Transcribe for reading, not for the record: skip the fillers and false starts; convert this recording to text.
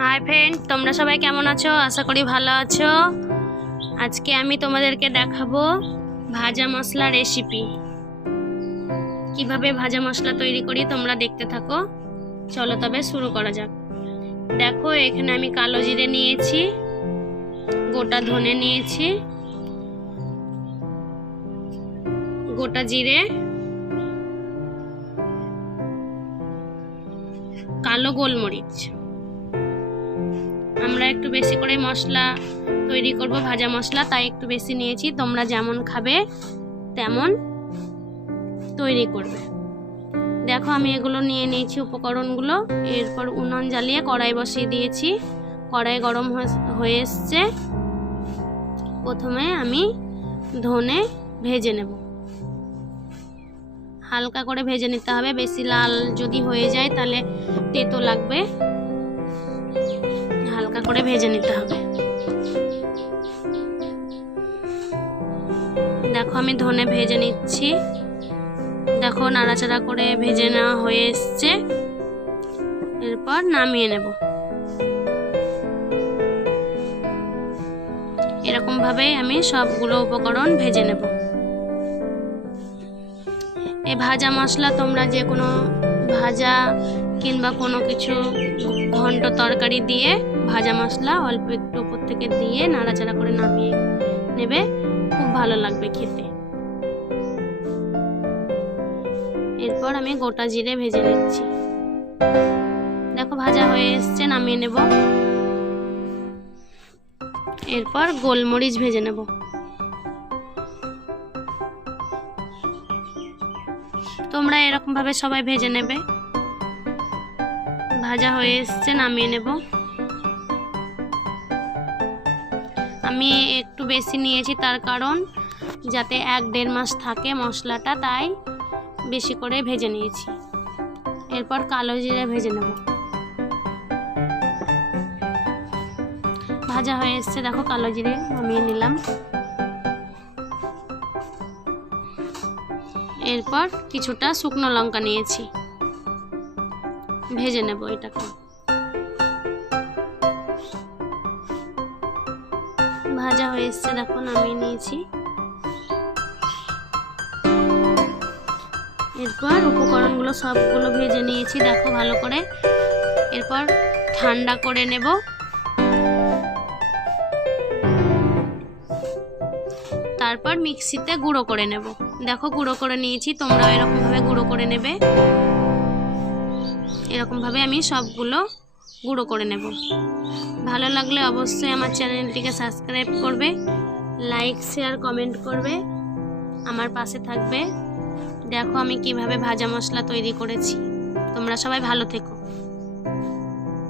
Hi friend, তোমরা সবাই কেমন আছো? আশা করি ভালো আছো। আজকে আমি তোমাদেরকে দেখাবো ভাজা মশলা রেসিপি। কিভাবে ভাজা মশলা তৈরি করি তোমরা দেখতে থাকো। চলো তবে শুরু করা যাক। দেখো, এখানে আমি কালো জিরে নিয়েছি, গোটা ধনে নিয়েছি, গোটা জিরে, কালো গোলমরিচ। আমরা একটু বেশি করে মশলা তৈরি করব, ভাজা মশলা, তাই একটু বেশি নিয়েছি। তোমরা যেমন খাবে তেমন তৈরি করবে। দেখো, আমি এগুলো নিয়ে নিয়েছি উপকরণগুলো। এরপর উনুন জ্বালিয়ে কড়াই বসিয়ে দিয়েছি। কড়াই গরম হয়ে এসছে। প্রথমে আমি ধনে ভেজে নেব। হালকা করে ভেজে নিতে হবে, বেশি লাল যদি হয়ে যায় তাহলে তেতো লাগবে। হালকা করে ভেজে নিতে হবে। দেখো, আমি ধনে ভেজে নিচ্ছি। দেখো, নাড়াচাড়া করে ভেজে নেওয়া হয়ে এসছে। এরপর নামিয়ে নেব। এরকম ভাবেই আমি সবগুলো উপকরণ ভেজে নেব। এই ভাজা মশলা তোমরা যে কোনো ভাজা কিংবা কোনো কিছু ঘন্ট তরকারি দিয়ে ভাজা মশলা অল্প একটু উপর থেকে দিয়ে নাড়াচাড়া করে নামিয়ে নেবে, খুব ভালো লাগবে খেতে। এরপর আমি গোটা জিরে ভেজে নিচ্ছি। দেখো, ভাজা হয়ে এসছে, নামিয়ে নেব। এরপর গোলমরিচ ভেজে নেব। তোমরা এরকম ভাবে সবাই ভেজে নেবে। ভাজা হয়ে এসছে, নামিয়ে নেব। আমি একটু বেশি নিয়েছি, তার কারণ যাতে 1-1.5 মাস থাকে মশলাটা, তাই বেশি করে ভেজে নিয়েছি। এরপর কালো জিরে ভেজে নেব। ভাজা হয়ে এসছে, দেখো কালো জিরে নামিয়ে নিলাম। এরপর কিছুটা শুকনো লঙ্কা নিয়েছি, ভেজে নেব এটাকে। ভাজা হয়ে এসছে, দেখো নামিয়ে নিয়েছি। এরপর উপকরণগুলো সবগুলো ভেজে নিয়েছি, দেখো ভালো করে। এরপর ঠান্ডা করে নেব। তারপর মিক্সিতে গুঁড়ো করে নেব। দেখো, গুঁড়ো করে নিয়েছি, তোমরাও এরকম ভাবে গুঁড়ো করে নেবে। এরকম ভাবে আমি সবগুলো গুঁড়ো করে নেব। ভালো লাগলে অবশ্যই আমার চ্যানেলটিকে সাবস্ক্রাইব করবে, লাইক শেয়ার কমেন্ট করবে, আমার পাশে থাকবে। দেখো আমি কিভাবে ভাজা মশলা তৈরি করেছি। তোমরা সবাই ভালো থেকো।